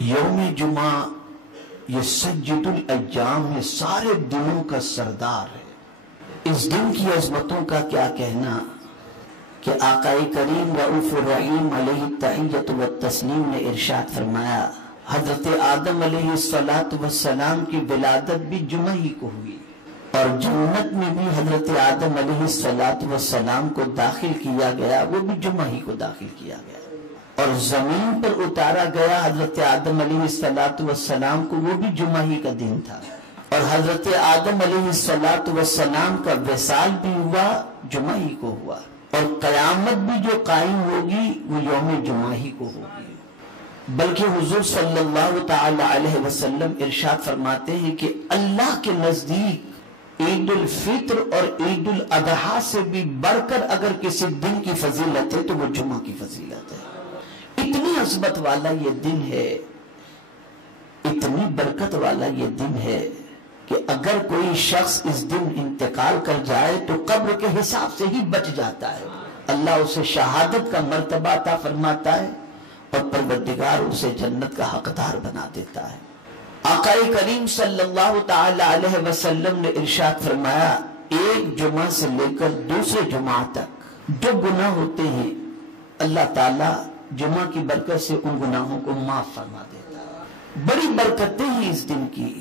یوم جمعہ یہ سید الایام ہے، سارے دنوں کا سردار ہے۔ اس دن کی عظمتوں کا کیا کہنا کہ آقا کریم رؤوف الرحیم علیہ التحیۃ والتسلیم نے ارشاد فرمایا، حضرت آدم علیہ السلام کی ولادت بھی جمعہ ہی کو ہوئی، اور جنت میں بھی حضرت آدم علیہ السلام کو داخل کیا گیا، وہ بھی جمعہ ہی کو داخل کیا گیا، اور زمین پر اتارا گیا حضرت آدم علیہ السلام کو، وہ بھی جمعہ ہی کا دن تھا، اور حضرت آدم علیہ السلام کا وصال بھی ہوا، جمعہ ہی کو ہوا، اور قیامت بھی جو قائم ہوگی وہ یوم جمعہ ہی کو ہوگی۔ بلکہ حضور صلی اللہ تعالی علیہ وسلم ارشاد فرماتے ہیں کہ اللہ کے نزدیک عید الفطر اور عید الاضحیٰ سے بھی بڑھ کر اگر کسی دن کی فضیلت ہے تو وہ جمعہ کی فضیلت ہے۔ اتنی عظمت والا یہ دن ہے، اتنی برکت والا یہ دن ہے کہ اگر کوئی شخص اس دن انتقال کر جائے تو قبر کے حساب سے ہی بچ جاتا ہے، اللہ اسے شہادت کا مرتبہ عطا فرماتا ہے اور پروردگار اسے جنت کا حقدار بنا دیتا ہے۔ آقا کریم صلی اللہ تعالی علیہ وسلم نے ارشاد فرمایا، ایک جمعہ سے لے کر دوسرے جمعہ تک جو گناہ ہوتے ہیں اللہ تعالی جمعہ کی برکت سے ان گناہوں کو معاف فرما دیتا ہے۔ بڑی برکتیں ہیں اس دن کی،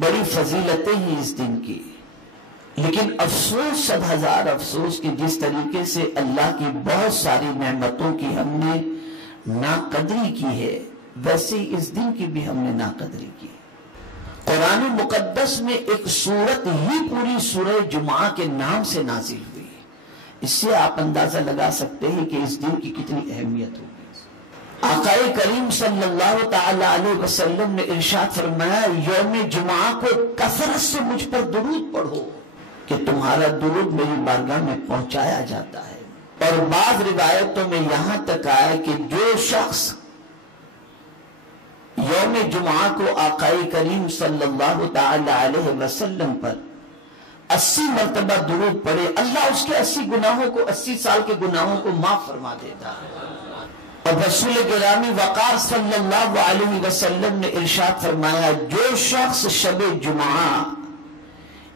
بڑی فضیلتیں ہیں اس دن کی، لیکن افسوس، 100,000 افسوس کہ جس طریقے سے اللہ کی بہت ساری نعمتوں کی ہم نے ناقدری کی ہے، ویسے ہی اس دن کی بھی ہم نے ناقدری کی۔ قرآن مقدس میں ایک سورت ہی پوری سورہ جمعہ کے نام سے نازل ہوئی، اس سے آپ اندازہ لگا سکتے ہیں کہ اس دن کی کتنی اہمیت ہوگی۔ آقا کریم صلی اللہ تعالی علیہ وسلم نے ارشاد فرمایا، یوم جمعہ کو کثرت سے مجھ پر درود پڑھو کہ تمہارا درود میری بارگاہ میں پہنچایا جاتا ہے۔ اور بعض روایتوں میں یہاں تک آیا کہ جو شخص یوم جمعہ کو آقا کریم صلی اللہ تعالی علیہ وسلم پر 80 مرتبہ درود پڑھے، اللہ اس کے 80 گناہوں کو، 80 سال کے گناہوں کو معاف فرما دیتا ہے۔ اور رسول گرامی وقار صلی اللہ علیہ وسلم نے ارشاد فرمایا، جو شخص شب جمعہ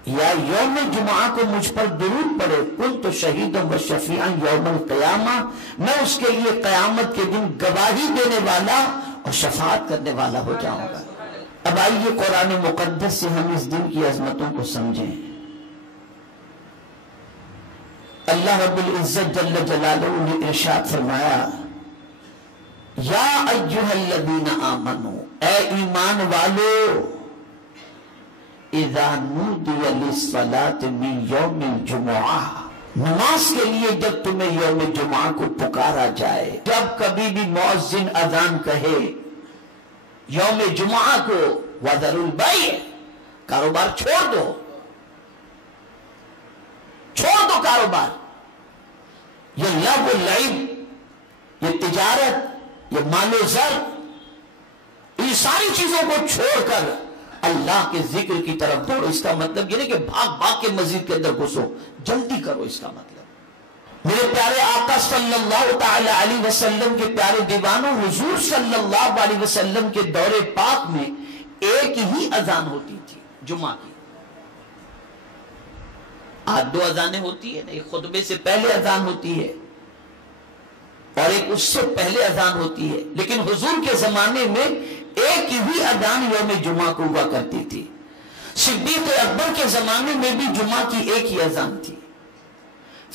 یا یوم جمعہ کو مجھ پر درود پڑے، کنت شہیدا و شفیعا یوم القیامہ، میں اس کے لیے قیامت کے دن گواہی دینے والا اور شفاعت کرنے والا ہو جاؤں گا۔ اب آئیے قرآن مقدس سے ہم اس دن کی عظمتوں کو سمجھیں۔ اللہ رب العزت جل جلالہ نے ارشاد فرمایا، یا ایھا الذین آمنوا، اے ایمان والو، اذا نودی للصلاة من یوم الجمعہ، نماز کے لیے جب تمہیں یوم جمعہ کو پکارا جائے، جب کبھی بھی مؤذن اذان کہے یوم جمعہ کو، وذروا البیع، کاروبار چھوڑ دو کاروبار، یہ لغو و لعب، یہ تجارت، یہ مال و زر، یہ ساری چیزوں کو چھوڑ کر اللہ کے ذکر کی طرف دوڑو۔ اس کا مطلب یہ نہیں کہ بھاگ کے مسجد کے اندر گھسو، جلدی کرو۔ اس کا مطلب میرے پیارے آقا صلی اللہ تعالی علیہ وسلم کے پیارے دیوانوں، حضور صلی اللہ علیہ وسلم کے دور پاک میں ایک ہی اذان ہوتی تھی جمعہ کی۔ آج 2 اذانیں ہوتی ہے، ایک خطبے سے پہلے اذان ہوتی ہے اور ایک اس سے پہلے اذان ہوتی ہے، لیکن حضور کے زمانے میں ایک ہی اذان یوم جمعہ کو ہوا کرتی تھی۔ صدیق اکبر کے زمانے میں بھی جمعہ کی ایک ہی اذان تھی،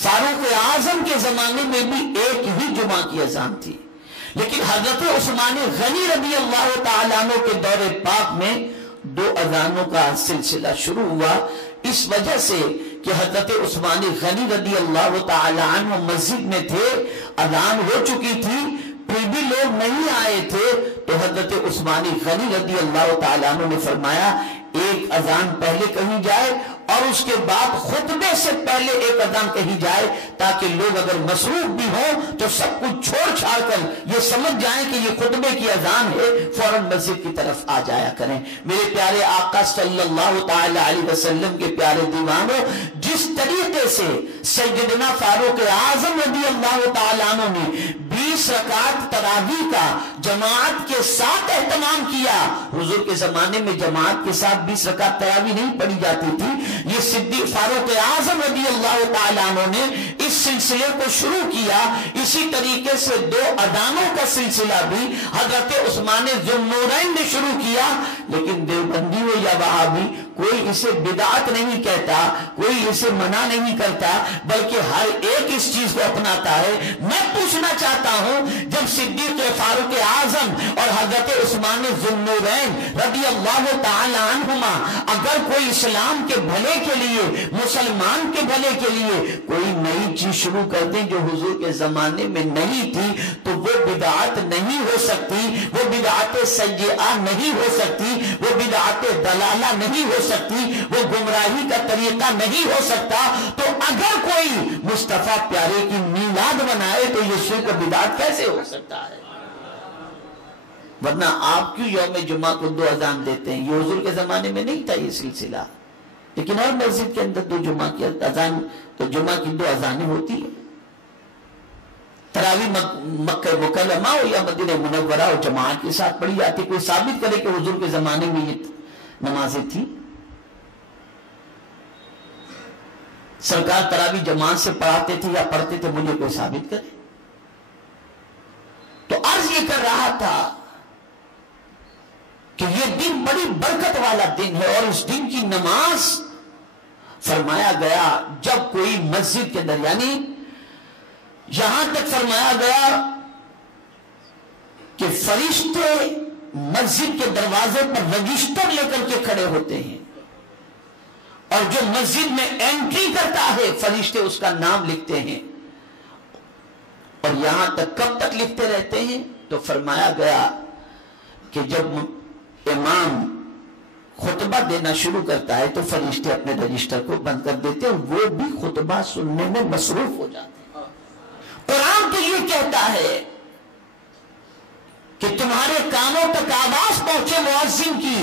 فاروق اعظم کے زمانے میں بھی ایک ہی جمعہ کی اذان تھی، لیکن حضرت عثمان غنی رضی اللہ تعالیٰ عنہ کے دور پاک میں 2 اذانوں کا سلسلہ شروع ہوا، اس وجہ سے کہ حضرت عثمان غنی رضی اللہ تعالیٰ عنہ مسجد میں تھے، اذان ہو چکی تھی، پھر بھی لوگ نہیں آئے تھے، تو حضرت عثمان غنی رضی اللہ تعالیٰ عنہ نے فرمایا ایک اذان پہلے کہی جائے اور اس کے بعد خطبے سے پہلے ایک اذان کہی جائے، تاکہ لوگ اگر مصروف بھی ہوں تو سب کچھ چھوڑ چھاڑ کر یہ سمجھ جائیں کہ یہ خطبے کی اذان ہے، فوراً مسجد کی طرف آ جایا کریں۔ میرے پیارے آقا صلی اللہ تعالی علیہ وسلم کے پیارے دیوانوں، جس طریقے سے سیدنا فاروق اعظم رضی اللہ تعالیٰ عنہ نے 20 रकात तरावी का जमात के साथ एहतमाम किया। हुजूर के जमाने में जमात के साथ 20 रकात तरावी नहीं पढ़ी जाती थी। ये सिद्दीक फारूक आजम रज़ी अल्लाह तआला अन्हु ने इस सिलसिले को शुरू किया। इसी तरीके से 2 अजानों का सिलसिला भी हजरत उस्मान ज़ुन्नूरैन ने शुरू किया। लेकिन देवबंदी हो या वहाबी, कोई इसे बिदात नहीं कहता, कोई इसे मना नहीं करता, बल्कि हर एक इस चीज को अपनाता है। मैं पूछना चाहता हूं, जब सिद्दीक फारूक आजम और हजरत उस्मान ज़ुन्नूरैन रज़ी अल्लाह तआला अन्हुमा अगर कोई इस्लाम के भले के लिए, मुसलमान के भले के लिए कोई नई चीज शुरू कर दें जो हुजूर के जमाने में नहीं थी, तो वो बिदात नहीं हो सकती, वो बिदात सय्यआ नहीं हो सकती, वो बिदात दलाला नहीं हो सकती, वो गुमराही का तरीका नहीं हो सकता। तो अगर कोई मुस्तफा प्यारे की मीलाद बनाए तो ये शिर्क बिदात कैसे हो सकता है? वरना आप क्यों यौम जुमा को 2 अजान देते हैं? ये हुजूर के जमाने में नहीं था ये सिलसिला, लेकिन हर मस्जिद के अंदर 2 जुमा की अजान, तो जुमा की 2 अजानें होती है। तरावी मक्का मुकर्रमा हो या मदीना मुनव्वरा हो, जमात के साथ पढ़ी जाती। कोई साबित करे कि हुजूर के जमाने में ये नमाजें थी? सरकार तरावी जमात से पढ़ाते थे या पढ़ते थे? मुझे कोई साबित करे। तो अर्ज ये कर रहा था कि ये दिन बड़ी बरकत वाला दिन है, और इस दिन की नमाज फरमाया गया जब कोई मस्जिद के अंदर, यानी यहां तक फरमाया गया कि फरिश्ते मस्जिद के दरवाजे पर रजिस्टर लेकर के खड़े होते हैं, और जो मस्जिद में एंट्री करता है फरिश्ते उसका नाम लिखते हैं। और यहां तक कब तक लिखते रहते हैं? तो फरमाया गया कि जब इमाम खुतबा देना शुरू करता है तो फरिश्ते अपने रजिस्टर को बंद कर देते हैं, वो भी खुतबा सुनने में मसरूफ हो जाते हैं। कुरान तो ये कहता है कि तुम्हारे कानों तक आवाज पहुंचे मुअज्जिन की,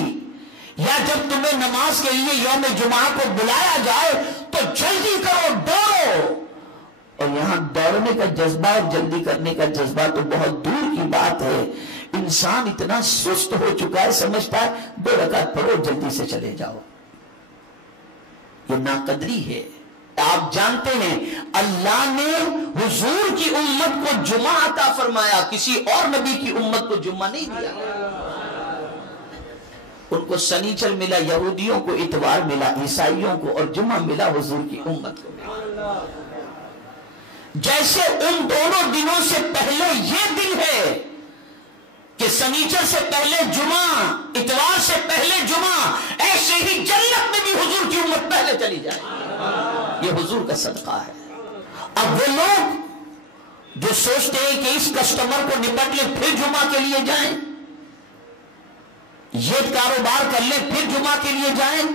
या जब तुम्हें नमाज के लिए यौम जुमा को बुलाया जाए तो जल्दी करो, दौड़ो। और यहां दौड़ने का जज्बा और जल्दी करने का जज्बा तो बहुत दूर की बात है। इंसान इतना सुस्त हो चुका है, समझता है 2 रकात पढ़ो जल्दी से चले जाओ। ये नाकदरी है। आप जानते हैं अल्लाह ने हुजूर की उम्मत को जुमा अता फरमाया, किसी और नबी की उम्मत को जुम्मा नहीं दिया। उनको शनीचर मिला, यहूदियों को इतवार मिला, ईसाइयों को, और जुम्मा मिला हुजूर की उम्मत को मिला। जैसे उन दोनों दिनों से पहले ये दिन है कि शनीचर से पहले जुमा, इतवार से पहले जुमा, ऐसे ही जन्नत में भी हुजूर की उम्मत पहले चली जाए। ये हुजूर का सदका है। अब वो लोग जो सोचते हैं कि इस कस्टमर को निपट ले फिर जुमा के लिए जाएं, ये कारोबार कर ले फिर जुमा के लिए जाएं,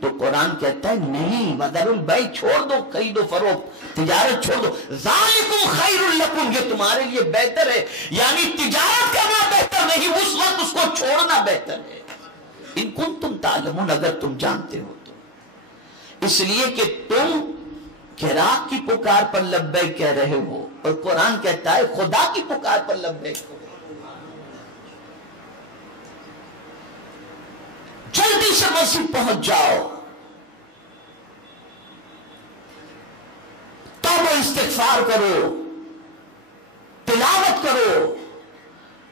तो कुरान कहता है नहीं, वदरुल बै, छोड़ दो खरीदो फरोख्त, तिजारत छोड़ दो। ज़ालिकुम खैरुल लकुम, ये तुम्हारे लिए बेहतर है। यानी तिजारत करना बेहतर नहीं, उस वक्त उसको छोड़ना बेहतर है। इन कुंतुम तालमून, अगर तुम जानते हो तो। इसलिए कि तुम किरात की पुकार पर लब्बैक कह रहे हो, और कुरान कहता है खुदा की पुकार पर लब्बैक कहो। जल्दी से मस्जिद पहुंच जाओ, तौबा इस्तिग़फ़ार करो, तिलावत करो,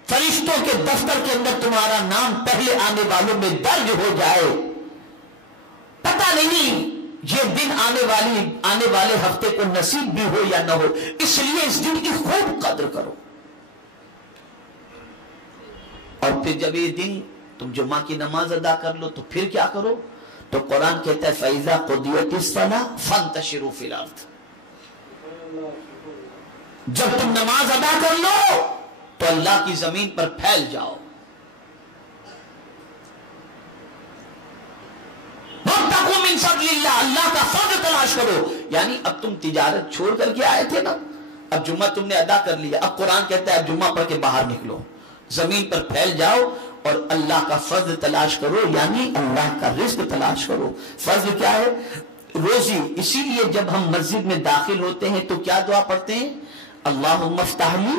फरिश्तों के दफ्तर के अंदर तुम्हारा नाम पहले आने वालों में दर्ज हो जाए। पता नहीं ये दिन आने वाले हफ्ते को नसीब भी हो या ना हो, इसलिए इस दिन की खूब कद्र करो। और फिर जब ये दिन तुम जुम्मा की नमाज अदा कर लो तो फिर क्या करो? तो कुरान कहता है फैज़ा क़ुदियतिस सलाह फंतशिरू फिल अर्ज़, जब तुम नमाज अदा कर लो तो अल्लाह की जमीन पर फैल जाओ। वब्तगू मिन फ़ज़लिल्लाह, अल्लाह का फज़ल तलाश करो। यानी अब तुम तिजारत छोड़ करके आए थे ना, अब जुम्मा तुमने अदा कर लिया, अब कुरान कहता है जुम्मा पढ़ के बाहर निकलो, जमीन पर फैल जाओ और अल्लाह का फज़ल तलाश करो, यानी अल्लाह का रिज़्क़ तलाश करो। फज़ल क्या है? रोजी। इसीलिए जब हम मस्जिद में दाखिल होते हैं तो क्या दुआ पढ़ते हैं? अल्लाहुम्मा फ़्तह ली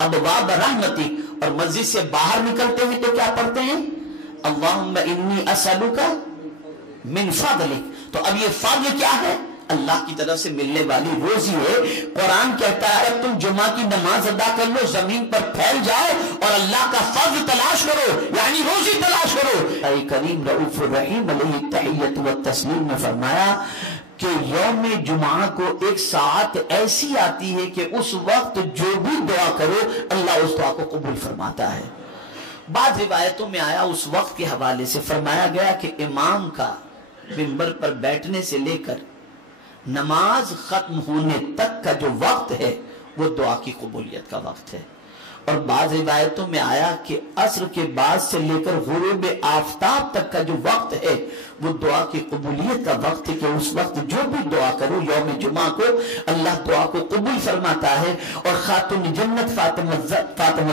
अबवाब रहमतिक, और मस्जिद से बाहर निकलते हैं तो क्या पढ़ते हैं? अल्लाहुम्मा इन्नी असअलुका मिन फदलिक। तो अब ये फضل क्या है? अल्लाह की तरफ से मिलने वाली रोजी है। कुरान कहता है तुम जुमा की नमाज अदा कर लो, जमीन पर फैल जाओ और अल्लाह का फضل तलाश करो, यानी रोजी तलाश करो। ऐ करीम रऊफुर रहीम अलैहि तहियत व तस्लीम ने फरमाया कि यौम जुमा को एक साथ ऐसी आती है कि उस वक्त जो भी दुआ करो अल्लाह उस दुआ को कबूल फरमाता है। बाद रिवायतों में आया, उस वक्त के हवाले से फरमाया गया कि इमाम का मिंबर पर बैठने से लेकर नमाज खत्म होने तक का जो वक्त है वो दुआ की कबूलियत का वक्त है। और बाद रिवायतों में आया कि असर के बाद से लेकर गुरूब आफताब तक का जो वक्त है वो दुआ की कबूलियत का वक्त है कि उस वक्त जो भी दुआ करो यौम जुमा को अल्लाह दुआ को कबूल फरमाता है। और खातून जन्नत फातिमा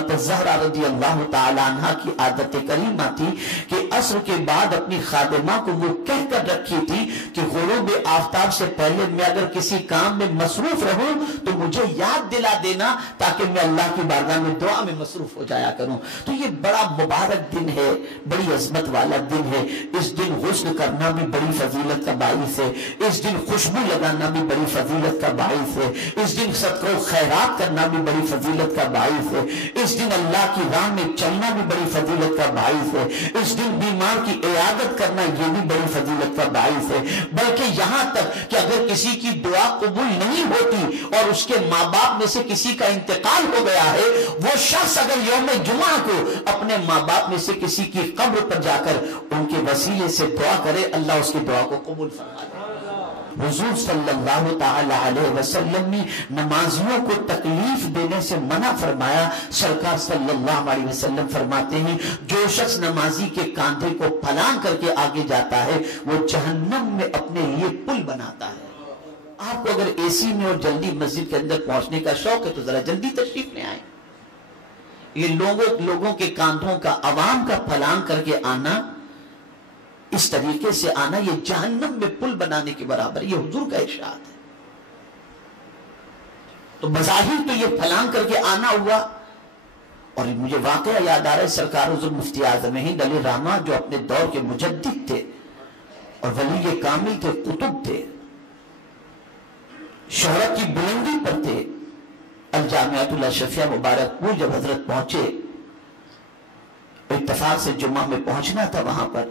ज़हरा रज़ी अल्लाह ताला अन्हा की आदत करीमा थी कि असर के बाद अपनी खादिमा को वो कह कर रखी थी कि गुरूब आफताब से पहले मैं अगर किसी काम में मसरूफ रहूं तो मुझे याद दिला देना ताकि मैं अल्लाह की बारगाह में दुआ में मसरूफ हो जाया करूं। तो ये बड़ा मुबारक दिन है, बड़ी अजमत वाला दिन है। इस दिन गुस्ल करना भी बड़ी फजीलत का बाइस है, इस दिन खुशबू लगाना भी बड़ी फजीलत का बाइस है, इस दिन सदका खैरात करना भी बड़ी फजीलत का बाइस है, इस दिन अल्लाह की राह में चलना भी बड़ी फजीलत का बाइस है, इस दिन बीमार की इयादत करना ये भी बड़ी फजीलत का बाइस है। बल्कि यहाँ तक कि अगर किसी की दुआ कबूल नहीं होती और उसके माँ बाप में से किसी का इंतकाल हो गया है, वो शख्स अगर यौम जुमा को अपने माँ बाप में से किसी की कब्र पर जाकर उनके वसीले से दुआ करे, अल्लाह उसकी दुआ को कबूल फरमा दे। हुजूर सल्लल्लाहु ताला अलैहि वसल्लम ने नमाजियों को तकलीफ देने से मना फरमाया। सरकार सल्लल्लाहु अलैहि वसल्लम फरमाते हैं जो शख्स नमाजी के कांधे को फलांग करके आगे जाता है वो जहन्नम में अपने लिए पुल बनाता है। आपको अगर एसी में और जल्दी मस्जिद के अंदर पहुंचने का शौक है तो जरा जल्दी तशरीफ ले आए। ये लोगों के कांधों का, अवाम का फलांग करके आना, इस तरीके से आना, ये जहन्नम में पुल बनाने के बराबर, ये हुजूर का इरशाद है। तो बज़ाहिर तो ये फलांग करके आना हुआ। और मुझे वाकया याद आ रहा है, सरकार हुजूर मुफ्ती आज़म हिंद अली रहमा जो अपने दौर के मुजद्दिद थे और वली कामिल थे, कुतुब थे, शोहरत की बुलंदी पर थे। अल जामियातुल अशरफिया मुबारकपुर जब हजरत पहुंचे, इत्तफाक से जुम्मा में पहुंचना था वहां पर,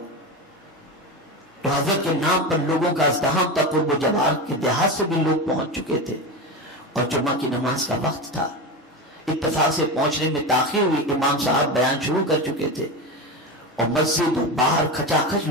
तो हजरत के नाम पर लोगों का इज़्दिहाम था। कुर्ब जवार के देहात से भी लोग पहुंच चुके थे और जुम्मा की नमाज का वक्त था। इत्तफाक से पहुंचने में ताखिर हुई, इमाम साहब बयान शुरू कर चुके थे और मस्जिद बाहर खचाखच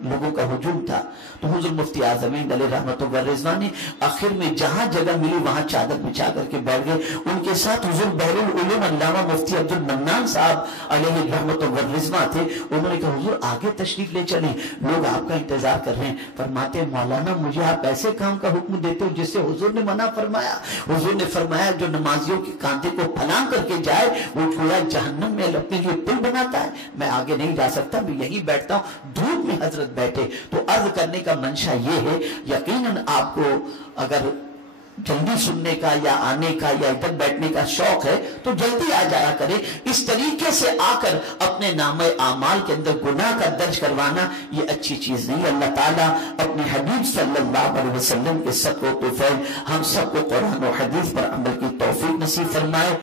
लोगों का हुजूम था। तो हुजूर मुफ्ती आज़म हिंद अलैहि रहमतुल्लाह व रिज़वानी आखिर में जहां जगह मिली वहां चादर बिछा करके बैठ गए। उनके साथ हुजूर बहरुल उलूम अल्लामा मुफ्ती अब्दुल मन्नान साहब अलैहि रहमतुल्लाह व रिज़वा थे। उन्होंने कहा हुजूर आगे तशरीफ ले चलें, लोग आपका इंतजार कर रहे हैं। फरमाते मौलाना मुझे आप ऐसे काम का हुक्म देते हो जिससे हुजूर ने मना फरमाया। हुजूर ने फरमाया जो नमाजियों के कांधे को फलांग करके जाए वो पूरा जहन्नम में अपने लिए पुल बनाता है। मैं आगे नहीं जा सकता, मैं यहीं बैठता हूं। धूप में हजरत बैठे। तो अर्ज करने का मंशा ये है, यकीनन आपको अगर जल्दी सुनने का या आने का या इधर बैठने का शौक है तो जल्दी आ जाया करे। इस तरीके से आकर अपने नामे आमाल के अंदर गुनाह का दर्ज करवाना ये अच्छी चीज नहीं। अल्लाह ताला अपने हबीब सल्लल्लाहु अलैहि वसल्लम के सदक़े तौफीक हम सबको कुरान और हदीस पर अमल की तौफीक नसीब फरमाए।